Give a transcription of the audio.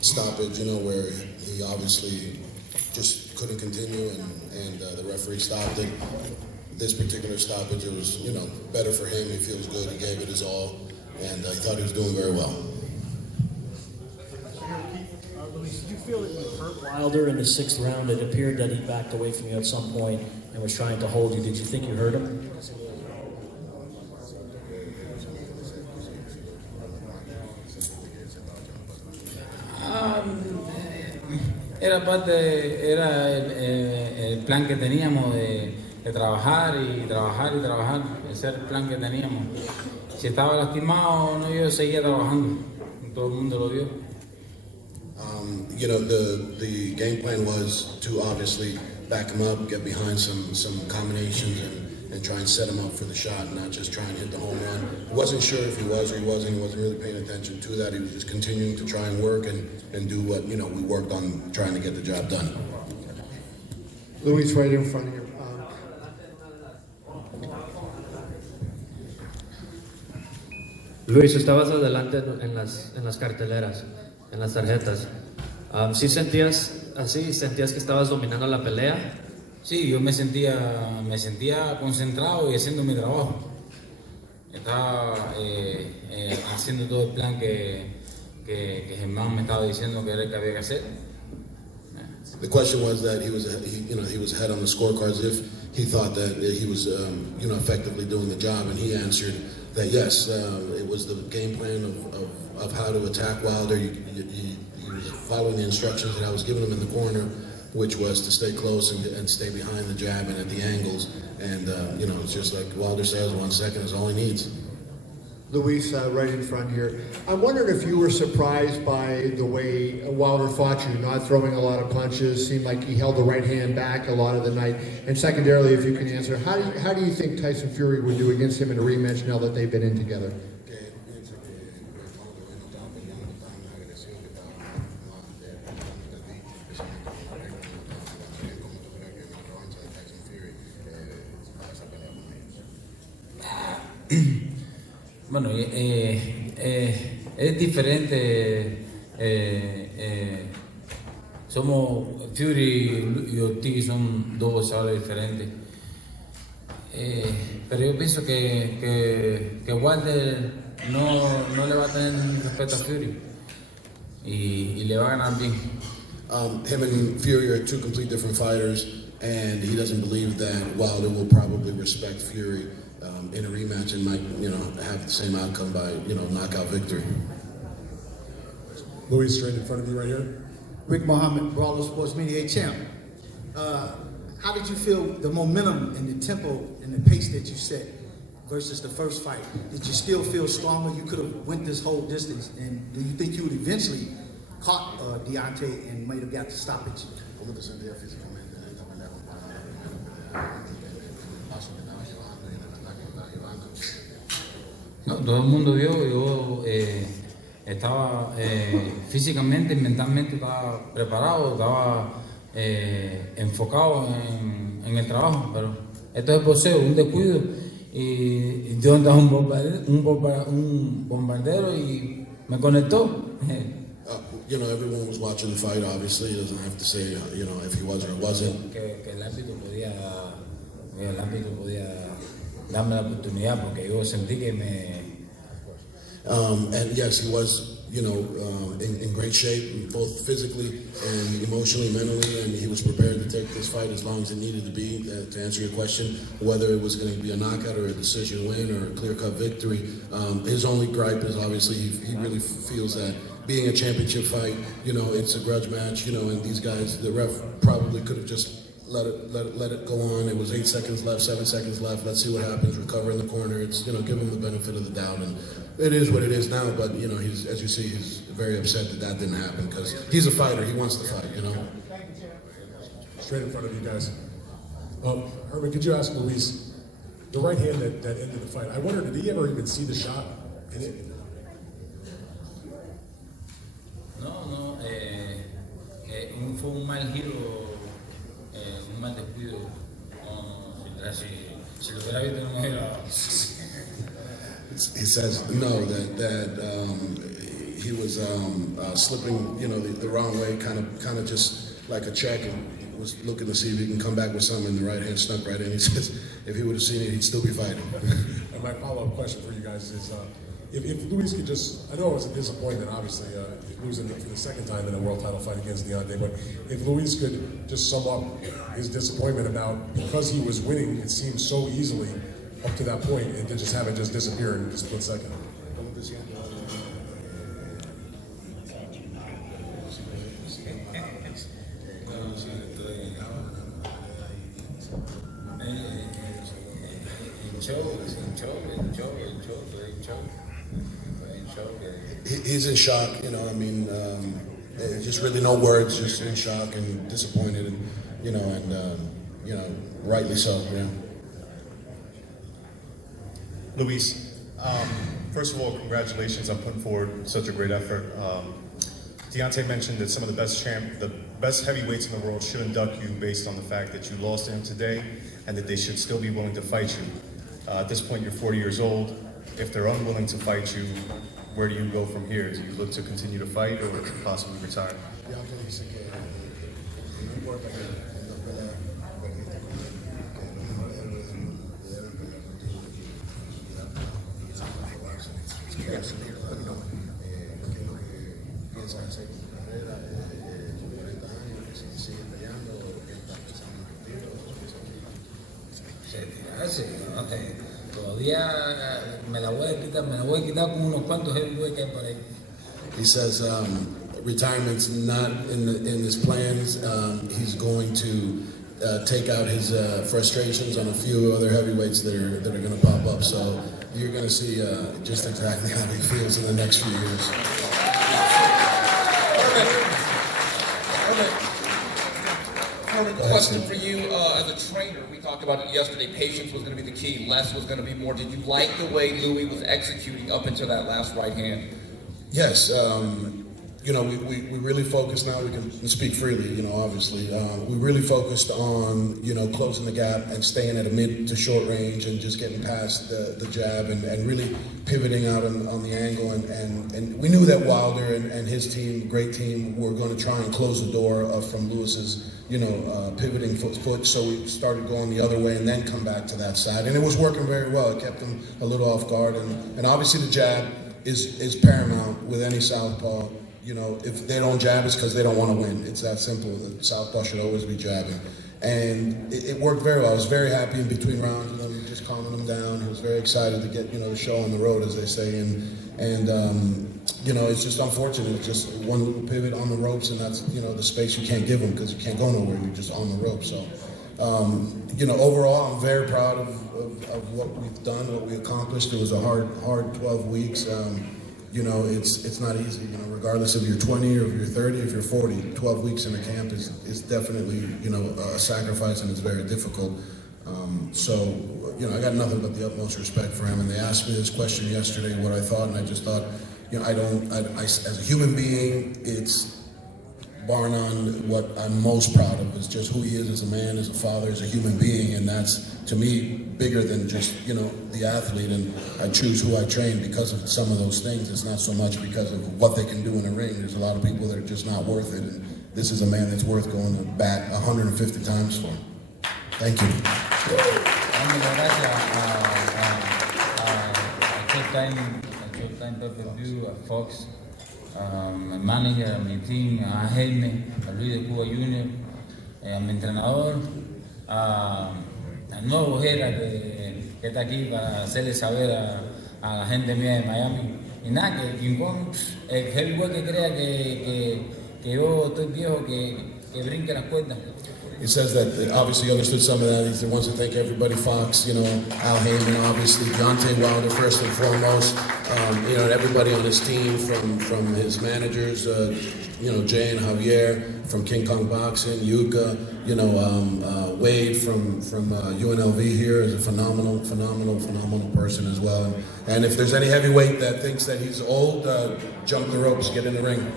stoppage, where he obviously just couldn't continue, and the referee stopped it. This particular stoppage, it was, better for him. He feels good. He gave it his all, and he thought he was doing very well. Luis, did you feel that you hurt Wilder in the 6th round? It appeared that he backed away from you at some point and was trying to hold you. Did you think you hurt him? Era el plan que teníamos de trabajar y trabajar y trabajar. Ese era el plan que teníamos. Si estaba lastimado, no, yo seguía trabajando. Todo el mundo lo vio. The game plan was to obviously back him up, get behind some combinations, and try and set him up for the shot, not just try and hit the home run. He wasn't sure if he was or he wasn't. He wasn't really paying attention to that. He was just continuing to try and work and do what, we worked on trying to get the job done. Luis, right in front of you. Luis, estabas adelante en las carteleras, en las tarjetas. ¿Sí sentías así? ¿Sentías que estabas dominando la pelea? Sí, yo me sentía concentrado y haciendo mi trabajo. Estaba haciendo todo el plan que Germán me estaba diciendo que era el que había que hacer. The question was that he was ahead on the scorecards if he thought that he was, effectively doing the job, and he answered that yes, it was the game plan of how to attack Wilder. He was following the instructions that I was giving him in the corner, which was to stay close and stay behind the jab and at the angles. And, it's just like Wilder says, 1 second is all he needs. Luis, right in front here. I'm wondering if you were surprised by the way Wilder fought you, not throwing a lot of punches. Seemed like he held the right hand back a lot of the night. And secondarily, if you can answer, how do you think Tyson Fury would do against him in a rematch now that they've been in together? Bueno, es diferente. Fury y Ortiz son dos boxeadores diferentes. Pero yo pienso que Wilder no le va a tener respeto a Fury y le va a ganar bien. Him and Fury are two complete different fighters, and he doesn't believe that Wilder will probably respect Fury in a rematch and might, have the same outcome by, knockout victory. Luis, straight in front of you right here. Rick Muhammad, Brawler Sports Media champ. How did you feel the momentum and the tempo and the pace that you set versus the first fight? Did you still feel stronger? You could have went this whole distance, and do you think you would eventually caught Deontay and might have got the stoppage? No, todo el mundo vio, yo estaba físicamente y mentalmente estaba preparado, estaba enfocado en el trabajo, pero esto es boxeo, un descuido y Deontay es un bombardero y me conectó. Everyone was watching the fight, obviously. He doesn't have to say, if he was or wasn't. Que el árbitro podía darme la oportunidad porque yo sentí que and yes, he was, in great shape, both physically and emotionally, mentally, and he was prepared to take this fight as long as it needed to be. To answer your question, whether it was going to be a knockout or a decision win or a clear-cut victory, his only gripe is obviously he really feels that being a championship fight, it's a grudge match, and these guys, the ref probably could have just let it go on. It was 8 seconds left, 7 seconds left. Let's see what happens. Recover in the corner. It's, give him the benefit of the doubt, and it is what it is now. But he's, as you see, he's very upset that didn't happen because he's a fighter. He wants to fight. Straight in front of you guys. Herman, could you ask Luis the right hand that ended the fight? I wonder, did he ever even see the shot in it? No, fue un mal giro, un mal descuido. Si lo hubiera visto no me hubiera. He says no, that he was slipping, the wrong way, kind of just like a check, and was looking to see if he can come back with something. And the right hand snuck right in. He says if he would have seen it, he'd still be fighting. And my follow-up question for you guys is, if Luis could just, I know it was a disappointment, obviously, losing for the second time in a world title fight against Deontay, but if Luis could just sum up his disappointment about, because he was winning, it seemed so easily up to that point, and to just have it just disappear in a split second. He's in shock, just really no words, just in shock and disappointed, and rightly so, yeah. Luis, first of all, congratulations on putting forward such a great effort. Deontay mentioned that some of the best heavyweights in the world should induct you based on the fact that you lost to him today, and that they should still be willing to fight you. At this point, you're 40 years old. If they're unwilling to fight you, where do you go from here? Do you look to continue to fight or possibly retire? Todavía me la voy a quitar con unos cuantos heavyweights que hay por ahí. He says retirement's not in his plans. He's going to take out his frustrations on a few other heavyweights that are going to pop up. So you're going to see just exactly how he feels in the next few years. Herman, question for you as a trainer. We talked about it yesterday. Patience was going to be the key. Less was going to be more. Did you like the way Louis was executing up into that last right hand? Yes. We really focused now. We can speak freely, obviously. We really focused on, closing the gap and staying at a mid to short range and just getting past the jab and really pivoting out on the angle. And we knew that Wilder and his team, great team, were going to try and close the door from Lewis's, pivoting foot. So we started going the other way and then come back to that side. And it was working very well. It kept him a little off guard. And obviously the jab is paramount with any southpaw. If they don't jab, it's because they don't want to win. It's that simple. The southpaw should always be jabbing. And it worked very well. I was very happy in between rounds, just calming them down. I was very excited to get, the show on the road, as they say. And it's just unfortunate. It's just one little pivot on the ropes, and that's, the space you can't give them because you can't go nowhere. You're just on the ropes. So, overall, I'm very proud of what we've done, what we accomplished. It was a hard 12 weeks. It's not easy, regardless if you're 20 or if you're 30, if you're 40, 12 weeks in a camp is definitely, a sacrifice, and it's very difficult. I got nothing but the utmost respect for him. And they asked me this question yesterday, what I thought, and I just thought, as a human being, it's bar none what I'm most proud of is just who he is as a man, as a father, as a human being, and that's, to me, bigger than just, the athlete. And I choose who I train because of some of those things. It's not so much because of what they can do in a ring. There's a lot of people that are just not worth it, and this is a man that's worth going to bat 150 times for. Thank you. Showtime pay-per-view, a Fox, my manager, a mi team, a Jaime, a Luis de Cuba Jr., a mi entrenador, al nuevo Ojeda que está aquí para hacerle saber a la gente mía de Miami. Y nada, que King Kong, el heavyweight que crea que yo estoy viejo, que brinque las cuerdas. He says that obviously understood some of that. He wants to thank everybody, Fox, Al Heyman, obviously, Deontay Wilder first and foremost, and everybody on his team, from his managers, Jay and Javier, from King Kong Boxing, Yuka, Wade from UNLV here is a phenomenal person as well. And if there's any heavyweight that thinks that he's old, jump the ropes, get in the ring.